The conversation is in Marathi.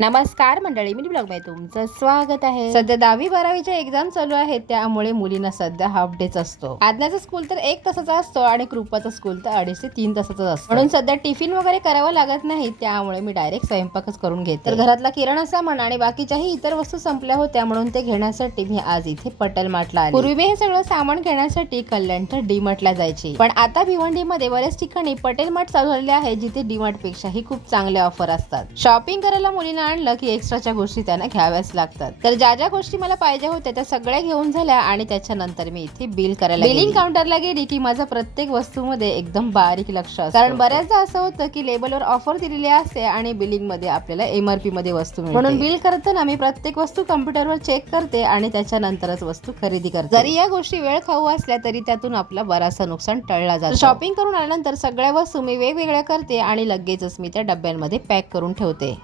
नमस्कार मंडळी, मिनी ब्लॉग मध्ये तुमचं स्वागत आहे। सध्या 10वी-12वीच्या एक्झाम चालू आहेत, त्यामुळे मुलींना सध्या हाफ डेच असतो। आदनाचा स्कूल तर 1 तासाचा असतो आणि कृपाचा स्कूल तर 2.5 ते 3 तासाचा असतो। म्हणून सध्या टिफिन वगैरे करावं लागत नाही, त्यामुळे मी डायरेक्ट स्वयंपाकच करून घेते। तर घरातला किराणा सामान आणि बाकीच्याही इतर वस्तू संपल्या होत्या, म्हणून ते घेण्यासाठी मी आज इथे पटेल मार्टला आले। पूर्वी मी हे सगळं सामान घेण्यासाठी कल्याणच्या डी मार्टला जायची, पण आता भिवंडीमध्ये बरेच ठिकाणी पटेल मार्ट चालू झालेले आहे, जिथे डी मार्ट पेक्षाही खूप चांगले ऑफर असतात। शॉपिंग करायला मुलींना आणलं की एक्स्ट्राच्या गोष्टी त्यांना घ्याव्याच लागतात। तर ज्या ज्या गोष्टी मला पाहिजे होत्या त्या सगळ्या घेऊन झाल्या आणि त्याच्यानंतर मी इथे बिल करायला बिलिंग काउंटरला गेली की माझं प्रत्येक वस्तूमध्ये एकदम बारीक लक्ष असतं, कारण बऱ्याचदा असं होतं की लेबलवर ऑफर दिलेली असते आणि बिलिंग मध्ये आपल्याला MRP मध्ये वस्तू मिळते। म्हणून बिल करताना मी प्रत्येक वस्तू कॉम्प्युटरवर चेक करते आणि त्याच्यानंतरच वस्तू खरेदी करते। जरी या गोष्टी वेळ खाऊ असल्या तरी त्यातून आपला बराचसा नुकसान टळला जातो। शॉपिंग करून आल्यानंतर सगळ्या वस्तू मी वेगवेगळ्या करते आणि लगेचच मी त्या डब्यांमध्ये पॅक करून ठेवते।